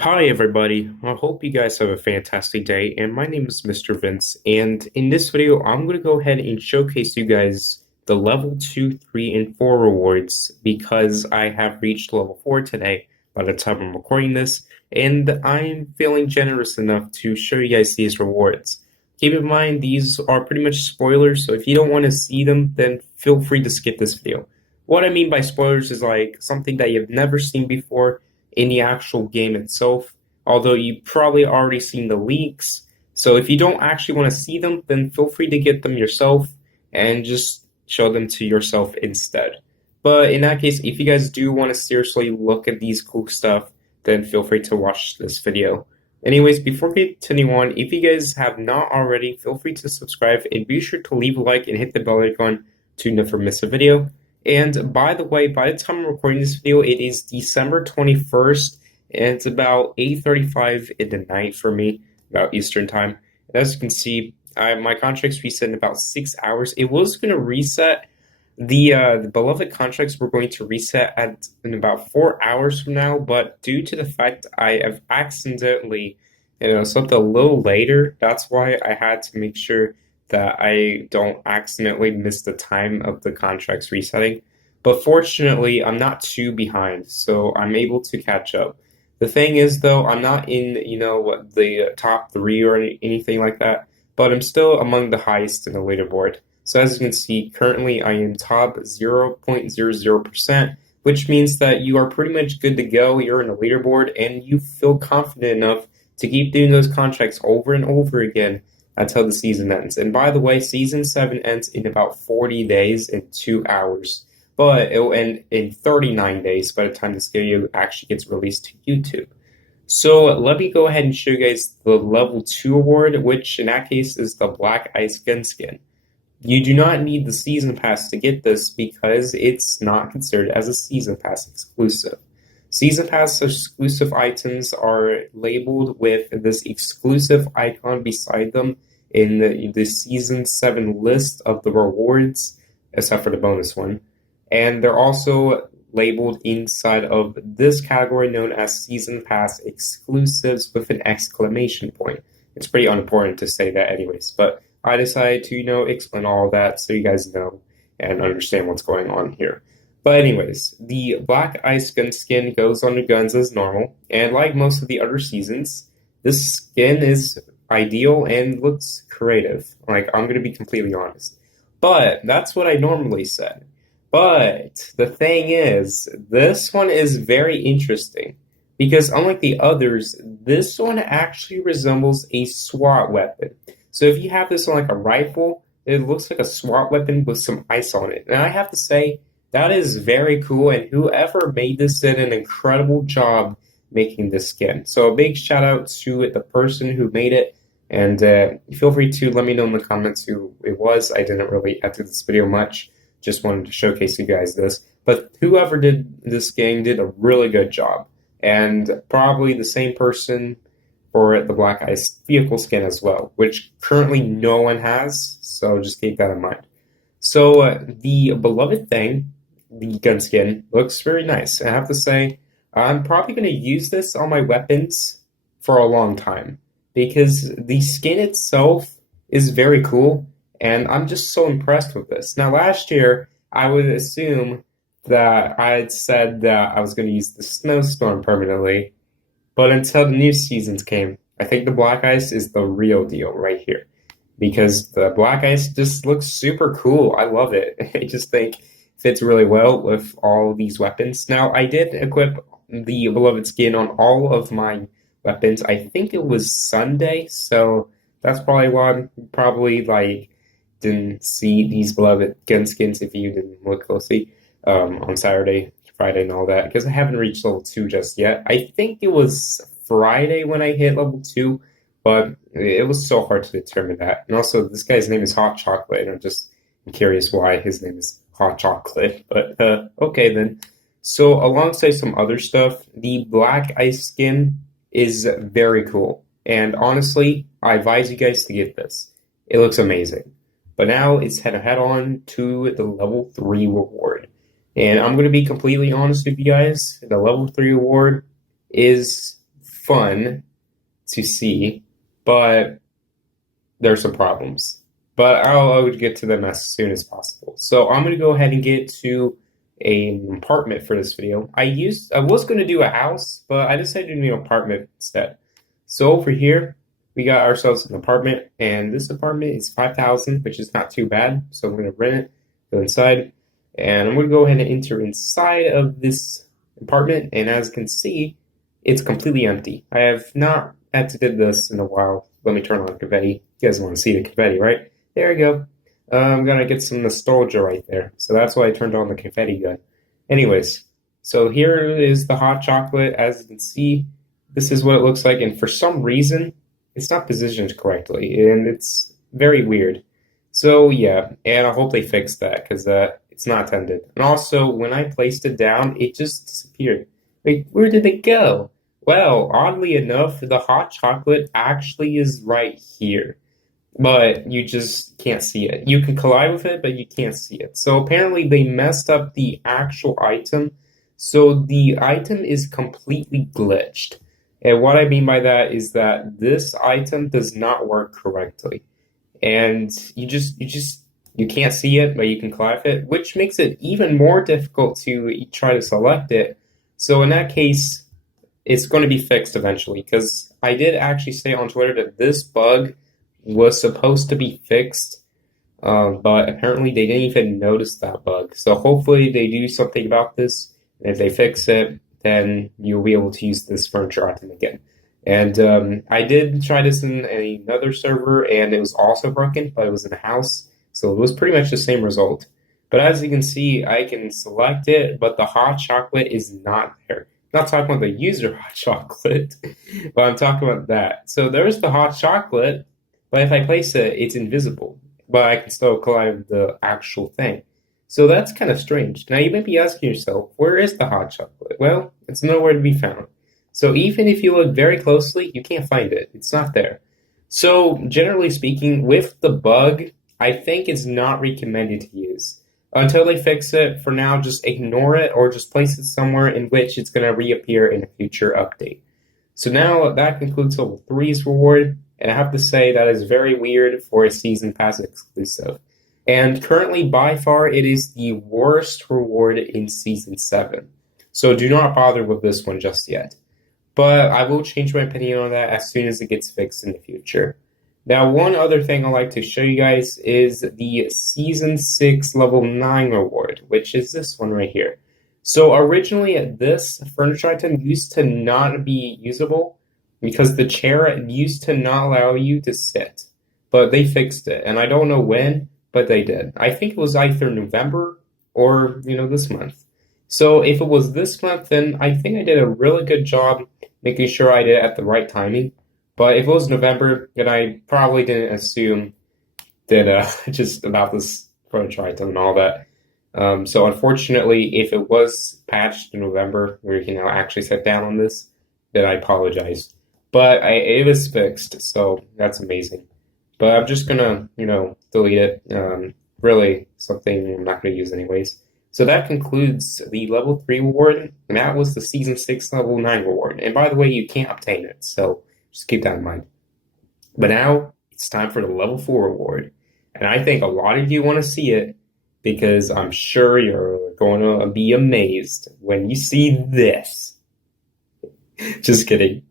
Hi, everybody. I hope you guys have a fantastic day. And my name is Mr. Vince. And in this video, I'm going to go ahead and showcase you guys the level 2, 3, and 4 rewards because I have reached level 4 today by the time I'm recording this. And I'm feeling generous enough to show you guys these rewards. Keep in mind, these are pretty much spoilers. So if you don't want to see them, then feel free to skip this video. What I mean by spoilers is like something that you've never seen before in the actual game itself, although you've probably already seen the leaks. So if you don't actually want to see them, then feel free to get them yourself and just show them to yourself instead. But in that case, if you guys do want to seriously look at these cool stuff, then feel free to watch this video. Anyways, before we continue on, if you guys have not already, feel free to subscribe and be sure to leave a like and hit the bell icon to never miss a video. And by the way, by the time I'm recording this video, it is December 21st, and it's about 8:35 in the night for me, about Eastern time. And as you can see, my contract's reset in about 6 hours. It was going to reset, the beloved contracts were going to reset in about 4 hours from now, but due to the fact I have accidentally, slept a little later, that's why I had to make sure that I don't accidentally miss the time of the contracts resetting. But fortunately, I'm not too behind, so I'm able to catch up. The thing is, though, I'm not in, the top three or anything like that, but I'm still among the highest in the leaderboard. So as you can see, currently I am top 0.00%, which means that you are pretty much good to go. You're in the leaderboard, and you feel confident enough to keep doing those contracts over and over again until the season ends. And by the way, season 7 ends in about 40 days and 2 hours. But it will end in 39 days by the time this video actually gets released to YouTube. So let me go ahead and show you guys the level 2 award, which in that case is the Black Ice Gun skin. You do not need the season pass to get this because it's not considered as a season pass exclusive. Season pass exclusive items are labeled with this exclusive icon beside them in the season 7 list of the rewards, except for the bonus one. And they're also labeled inside of this category known as season pass exclusives with an exclamation point. It's pretty unimportant to say that anyways, but I decided to, explain all of that so you guys know and understand what's going on here. But anyways, the Black Ice Gun skin goes on the guns as normal, and like most of the other seasons, this skin is ideal and looks creative. Like, I'm going to be completely honest. But that's what I normally said. But the thing is, this one is very interesting because unlike the others, this one actually resembles a SWAT weapon. So if you have this on like a rifle, it looks like a SWAT weapon with some ice on it. And I have to say, that is very cool, and whoever made this did an incredible job making this skin. So a big shout out to the person who made it, and feel free to let me know in the comments who it was. I didn't really edit this video much, just wanted to showcase you guys this. But whoever did this skin did a really good job, and probably the same person for the Black Ice vehicle skin as well, which currently no one has, so just keep that in mind. So the beloved thing, the gun skin, looks very nice. I have to say, I'm probably going to use this on my weapons for a long time because the skin itself is very cool, and I'm just so impressed with this. Now, last year, I would assume that I had said that I was going to use the snowstorm permanently, but until the new seasons came, I think the Black Ice is the real deal right here because the Black Ice just looks super cool. I love it. I just think it fits really well with all these weapons. Now, I did equip the beloved skin on all of my weapons. I think it was Sunday, so that's probably why I'm probably like didn't see these beloved gun skins if you didn't look closely on Saturday, Friday, and all that because I haven't reached level 2 just yet. I think it was Friday when I hit level 2, but it was so hard to determine that. And also, this guy's name is Hot Chocolate, and I'm curious why his name is Hot Chocolate. But okay then. So alongside some other stuff, the Black Ice skin is very cool. And honestly, I advise you guys to get this. It looks amazing. But now it's head on to the level 3 reward. And I'm going to be completely honest with you guys. The level 3 award is fun to see, but there's some problems. But I'll get to them as soon as possible. So I'm going to go ahead and get to an apartment for this video. I was going to do a house, but I decided to do an apartment instead. So over here, we got ourselves an apartment, and this apartment is 5,000, which is not too bad. So I'm going to rent it, go inside, and I'm going to go ahead and enter inside of this apartment. And as you can see, it's completely empty. I have not edited this in a while. Let me turn on the confetti. You guys want to see the confetti, right? There we go. I'm going to get some nostalgia right there. So that's why I turned on the confetti gun. Anyways, so here is the hot chocolate. As you can see, this is what it looks like. And for some reason, it's not positioned correctly. And it's very weird. So yeah, and I hope they fix that because it's not intended. And also, when I placed it down, it just disappeared. Like, where did it go? Well, oddly enough, the hot chocolate actually is right here. But you just can't see it. You can collide with it, but you can't see it. So apparently they messed up the actual item. So the item is completely glitched. And what I mean by that is that this item does not work correctly. And you can't see it, but you can collide with it, which makes it even more difficult to try to select it. So in that case, it's going to be fixed eventually, because I did actually say on Twitter that this bug was supposed to be fixed, but apparently they didn't even notice that bug. So hopefully they do something about this, and if they fix it, then you'll be able to use this furniture item again. And I did try this in another server, and it was also broken, but it was in a house, so it was pretty much the same result. But as you can see, I can select it, but the hot chocolate is not there. I'm not talking about the user hot chocolate, but I'm talking about that. So there's the hot chocolate, but if I place it, it's invisible, but I can still collide with the actual thing. So that's kind of strange. Now you might be asking yourself, where is the hot chocolate? Well, it's nowhere to be found. So even if you look very closely, you can't find it. It's not there. So generally speaking, with the bug, I think it's not recommended to use. Until they fix it, for now, just ignore it or just place it somewhere in which it's going to reappear in a future update. So now that concludes level 3's reward. And I have to say that is very weird for a Season Pass exclusive. And currently, by far, it is the worst reward in Season 7. So do not bother with this one just yet. But I will change my opinion on that as soon as it gets fixed in the future. Now, one other thing I'd like to show you guys is the Season 6 Level 9 reward, which is this one right here. So originally, this furniture item used to not be usable, because the chair used to not allow you to sit. But they fixed it, and I don't know when, but they did. I think it was either November or, this month. So if it was this month, then I think I did a really good job making sure I did it at the right timing. But if it was November, then I probably didn't assume that just about this furniture item and all that. So unfortunately, if it was patched in November, where you can now actually sit down on this, then I apologize. But it was fixed, so that's amazing. But I'm just gonna, delete it. Really, something I'm not gonna use anyways. So that concludes the level 3 reward, and that was the Season 6 level 9 reward. And by the way, you can't obtain it, so just keep that in mind. But now, it's time for the level 4 reward. And I think a lot of you want to see it, because I'm sure you're going to be amazed when you see this. Just kidding.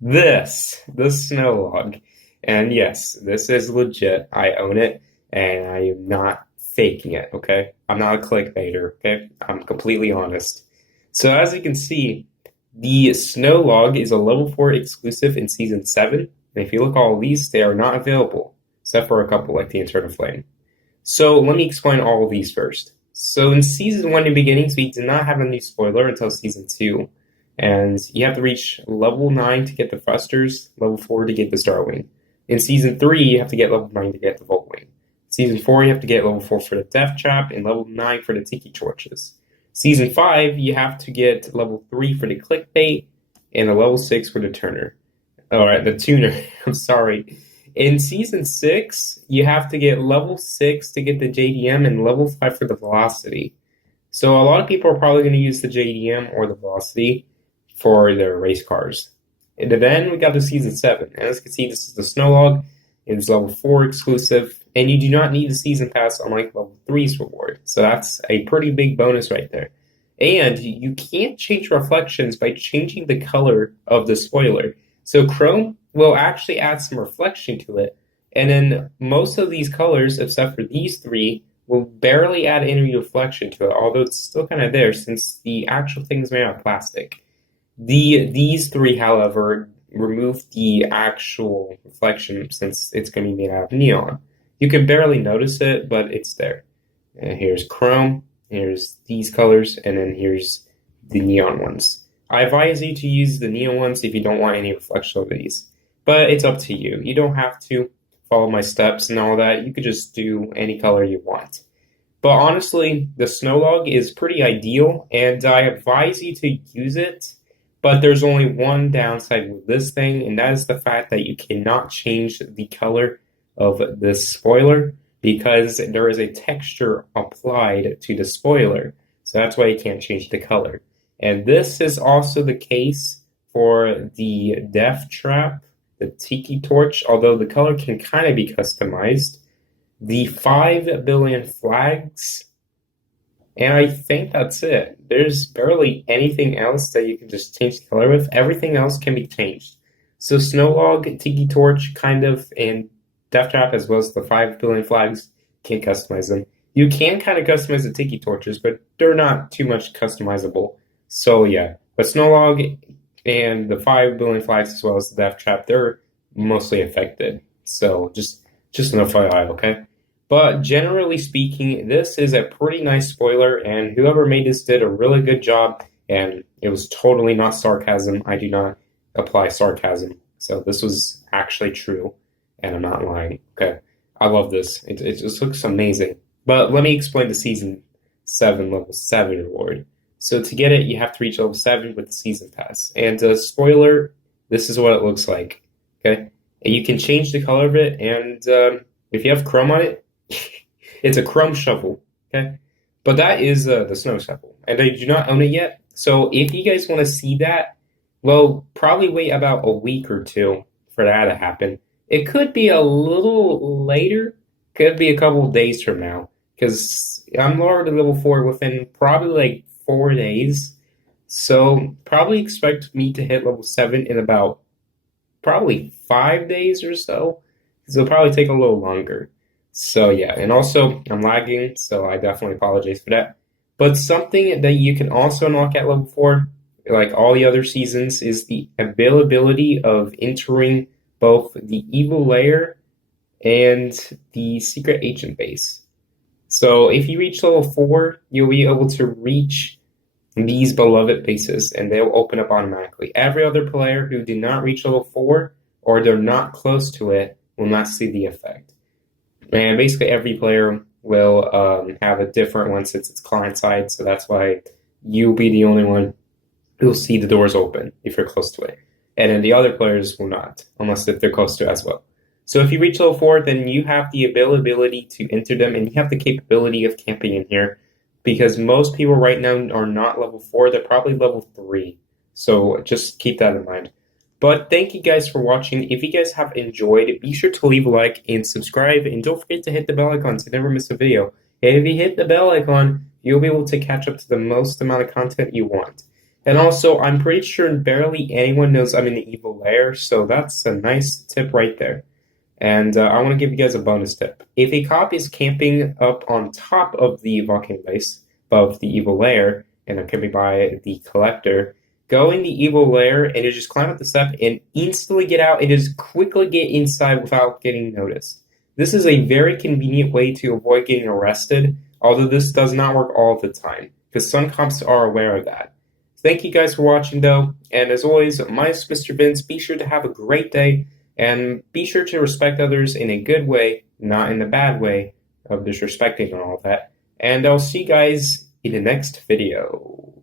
The snow log. And yes, this is legit. I own it, and I am not faking it, okay? I'm not a clickbaiter, okay? I'm completely honest. So as you can see, the snow log is a level 4 exclusive in Season 7. And if you look at all these, they are not available, except for a couple like the Eternal Flame. So let me explain all of these first. So in Season 1 in Beginnings, we did not have a new spoiler until Season 2. And you have to reach level 9 to get the thrusters, level 4 to get the Starwing. In Season 3, you have to get level 9 to get the Voltwing. Season 4, you have to get level 4 for the Death Trap, and level 9 for the Tiki Torches. Season 5, you have to get level 3 for the Clickbait, and a level 6 for the Tuner. Alright, the Tuner, I'm sorry. In Season 6, you have to get level 6 to get the JDM, and level 5 for the Velocity. So a lot of people are probably going to use the JDM or the Velocity for their race cars. And then we got the Season 7. And as you can see, this is the Snow Log. It's level 4 exclusive. And you do not need the Season Pass unlike level 3's reward. So that's a pretty big bonus right there. And you can't change reflections by changing the color of the spoiler. So Chrome will actually add some reflection to it. And then most of these colors, except for these three, will barely add any reflection to it, although it's still kind of there since the actual thing is made out of plastic. These three, however, remove the actual reflection since it's going to be made out of neon. You can barely notice it, but it's there. And here's Chrome, here's these colors, and then here's the neon ones. I advise you to use the neon ones if you don't want any reflection of these, but it's up to you. You don't have to follow my steps and all that. You could just do any color you want. But honestly, the Snow Log is pretty ideal, and I advise you to use it. But there's only one downside with this thing, and that is the fact that you cannot change the color of this spoiler because there is a texture applied to the spoiler. So that's why you can't change the color. And this is also the case for the Death Trap, the Tiki Torch, although the color can kind of be customized. The 5 billion flags, and I think that's it. There's barely anything else that you can just change the color with. Everything else can be changed. So Snowlog, Tiki Torch, kind of, and Death Trap, as well as the 5 billion flags, can't customize them. You can kind of customize the Tiki Torches, but they're not too much customizable. So yeah, but Snowlog and the 5 billion flags, as well as the Death Trap, they're mostly affected. So just an FYI, okay? But generally speaking, this is a pretty nice spoiler, and whoever made this did a really good job, and it was totally not sarcasm. I do not apply sarcasm. So this was actually true, and I'm not lying, okay? I love this. It just looks amazing. But let me explain the Season 7 Level 7 reward. So to get it, you have to reach level 7 with the Season Pass. And spoiler, this is what it looks like, okay? And you can change the color of it, and if you have Chrome on it, it's a Chrome shovel, okay? But that is the snow shovel, and I do not own it yet. So if you guys want to see that, well, probably wait about a week or two for that to happen. It could be a little later, could be a couple of days from now, because I'm lower to level 4 within probably like 4 days. So probably expect me to hit level 7 in about probably 5 days or so. So it'll probably take a little longer. So yeah, and also I'm lagging, so I definitely apologize for that. But something that you can also unlock at level 4, like all the other seasons, is the availability of entering both the evil lair and the secret agent base. So if you reach level 4, you'll be able to reach these beloved bases, and they'll open up automatically. Every other player who did not reach level 4, or they're not close to it, will not see the effect. And basically every player will have a different one since it's client side, so that's why you'll be the only one who'll see the doors open if you're close to it. And then the other players will not, unless if they're close to it as well. So if you reach level 4, then you have the availability to enter them, and you have the capability of camping in here, because most people right now are not level 4, they're probably level 3. So just keep that in mind. But thank you guys for watching. If you guys have enjoyed, be sure to leave a like and subscribe, and don't forget to hit the bell icon so you never miss a video. And if you hit the bell icon, you'll be able to catch up to the most amount of content you want. And also, I'm pretty sure barely anyone knows I'm in the evil lair, so that's a nice tip right there. And I want to give you guys a bonus tip. If a cop is camping up on top of the volcano base, above the evil lair, and it can be by the collector, go in the evil lair and you just climb up the step and instantly get out and just quickly get inside without getting noticed. This is a very convenient way to avoid getting arrested, although this does not work all the time, because some cops are aware of that. Thank you guys for watching though, and as always, my name is Mr. Vince. Be sure to have a great day, and be sure to respect others in a good way, not in a bad way of disrespecting and all that. And I'll see you guys in the next video.